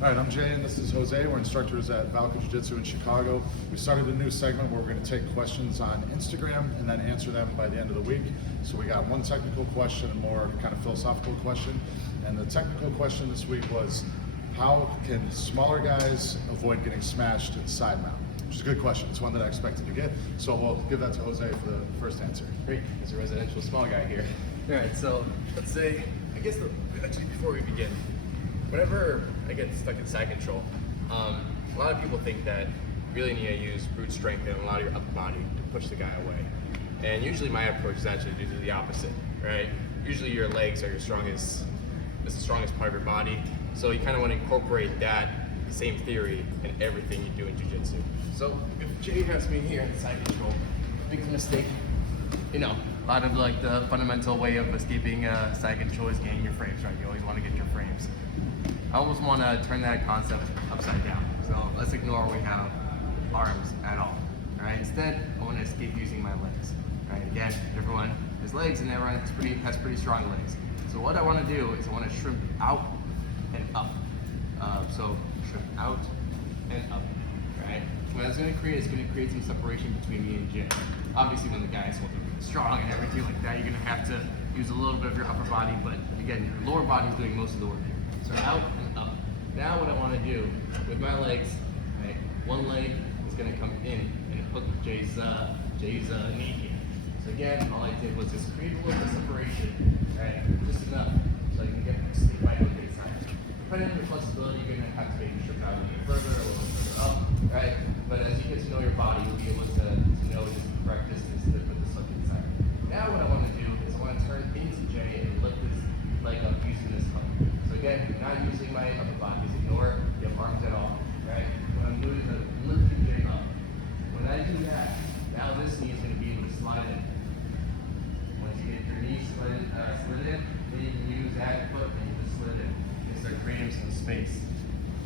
All right, I'm Jay and this is Jose. We're instructors at Valco Jiu-Jitsu in Chicago. We started a new segment where we're going to take questions on Instagram and then answer them by the end of the week. So we got one technical question and more kind of philosophical question. And the technical question this week was, how can smaller guys avoid getting smashed in side mount? Which is a good question. It's one that I expected to get. So we'll give that to Jose for the first answer. Great, he's a residential small guy here. All right, so let's say, actually before we begin, whenever I get stuck in side control, a lot of people think that you really need to use brute strength and a lot of your upper body to push the guy away. And usually my approach is actually to do the opposite, right? Usually your legs are the strongest part of your body. So you kind of want to incorporate that same theory in everything you do in jiu-jitsu. So if Jay has me here in side control, big mistake, a lot of like the fundamental way of escaping side control is getting your frames, right? You always want to get your frames. I almost want to turn that concept upside down. So let's ignore we have arms at all, right? Instead, I want to escape using my legs, right? Again, everyone has legs and everyone has pretty strong legs. So what I want to do is I want to shrimp out and up. So shrimp out and up, right? What that's going to create is going to create some separation between me and Jay. Obviously, when the guy is strong and everything like that, you're going to have to use a little bit of your upper body, but again, your lower body is doing most of the work here. So out and up. Now what I want to do with my legs, right? One leg is going to come in and hook Jay's knee here. So again, all I did was just create a little bit of separation, right? Just enough so you can get my okay side. Depending on your flexibility, you're going to have to maybe strip out a little further, a little further up, right? But as you get to know your body, you'll be able to know just the correct distance to put this hook inside. Now what I want to do is I want to turn into Jay and lift this leg up using this hook. So again, not using my upper body, just ignore your arms at all, right? What I'm doing is I'm lifting Jay up. When I do that, now this knee is going to be able to slide in. Once you get your knee slid in, then you can use that foot and you just slid in and start creating some space.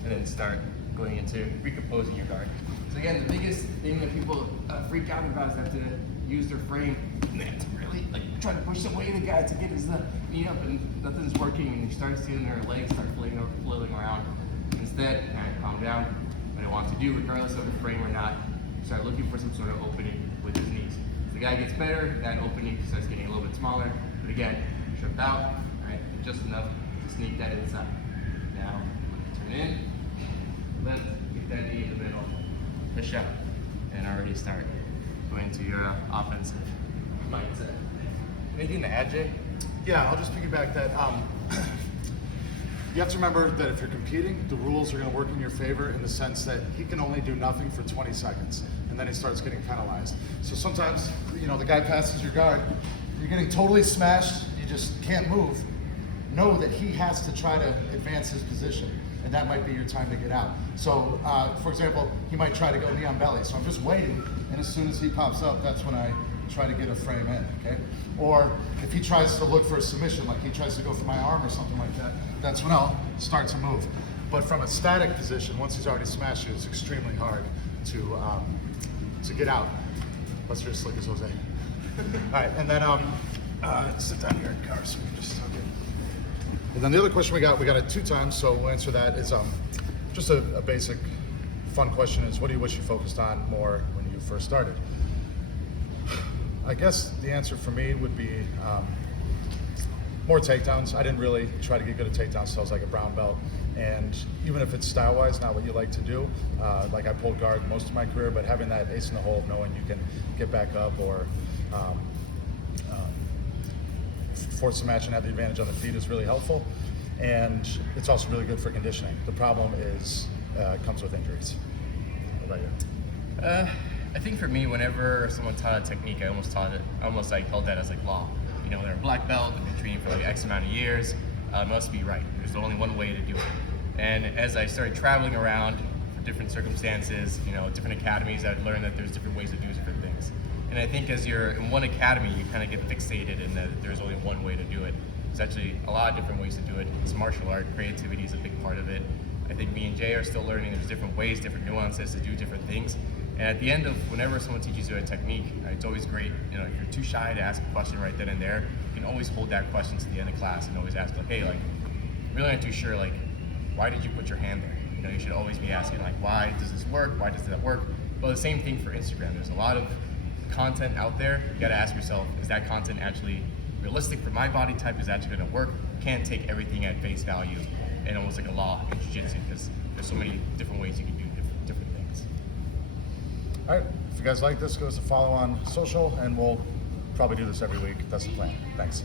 And then start going into recomposing your guard. So again, the biggest thing that people freak out about is that to use their frame and they have to really try to push away the guy to get his knee up and nothing's working and you start seeing their legs start flailing around. Instead, calm down. What I want to do, regardless of the frame or not, start looking for some sort of opening with his knees. As the guy gets better, that opening starts getting a little bit smaller. But again, strip out, right, and just enough to sneak that inside. Now, turn in, lift, get that knee in the middle, push out, and already start going to your offensive mindset. Anything to add, Jay? Yeah, I'll just piggyback that. You have to remember that if you're competing, the rules are going to work in your favor in the sense that he can only do nothing for 20 seconds, and then he starts getting penalized. So sometimes, the guy passes your guard, you're getting totally smashed, you just can't move. Know that he has to try to advance his position, and that might be your time to get out. So, for example, he might try to go knee on belly, so I'm just waiting, and as soon as he pops up, that's when I try to get a frame in, okay? Or if he tries to look for a submission, like he tries to go for my arm or something like that, that's when I'll start to move. But from a static position, once he's already smashed you, it's extremely hard to get out. Unless you're as slick as Jose. All right, and then sit down here in car so we can just talk it. And then the other question we got it 2 times, so we'll answer that. Is just a basic fun question is, what do you wish you focused on more when you first started? I guess the answer for me would be more takedowns. I didn't really try to get good at takedowns until I was like a brown belt. And even if it's style-wise, not what you like to do, like I pulled guard most of my career, but having that ace in the hole, knowing you can get back up or force a match and have the advantage on the feet is really helpful. And it's also really good for conditioning. The problem is it comes with injuries. What about you? I think for me, whenever someone taught a technique, I almost held that as law. They're a black belt, they've been training for X amount of years, must be right. There's only one way to do it. And as I started traveling around for different circumstances, different academies, I'd learned that there's different ways to do different things. And I think as you're in one academy, you kind of get fixated in that there's only one way to do it. There's actually a lot of different ways to do it. It's martial art, creativity is a big part of it. I think me and Jay are still learning there's different ways, different nuances to do different things. And at the end of whenever someone teaches you a technique, it's always great. If you're too shy to ask a question right then and there, you can always hold that question to the end of class and always ask, hey, I'm really not too sure, why did you put your hand there? You know, you should always be asking like, why does this work? Why does that work? Well, the same thing for Instagram. There's a lot of content out there. You got to ask yourself, is that content actually realistic for my body type? Is that actually going to work? You can't take everything at face value and almost like a law in jiu-jitsu, because there's so many different ways you can do different things. All right, if you guys like this, give us a follow on social, and we'll probably do this every week. That's the plan. Thanks.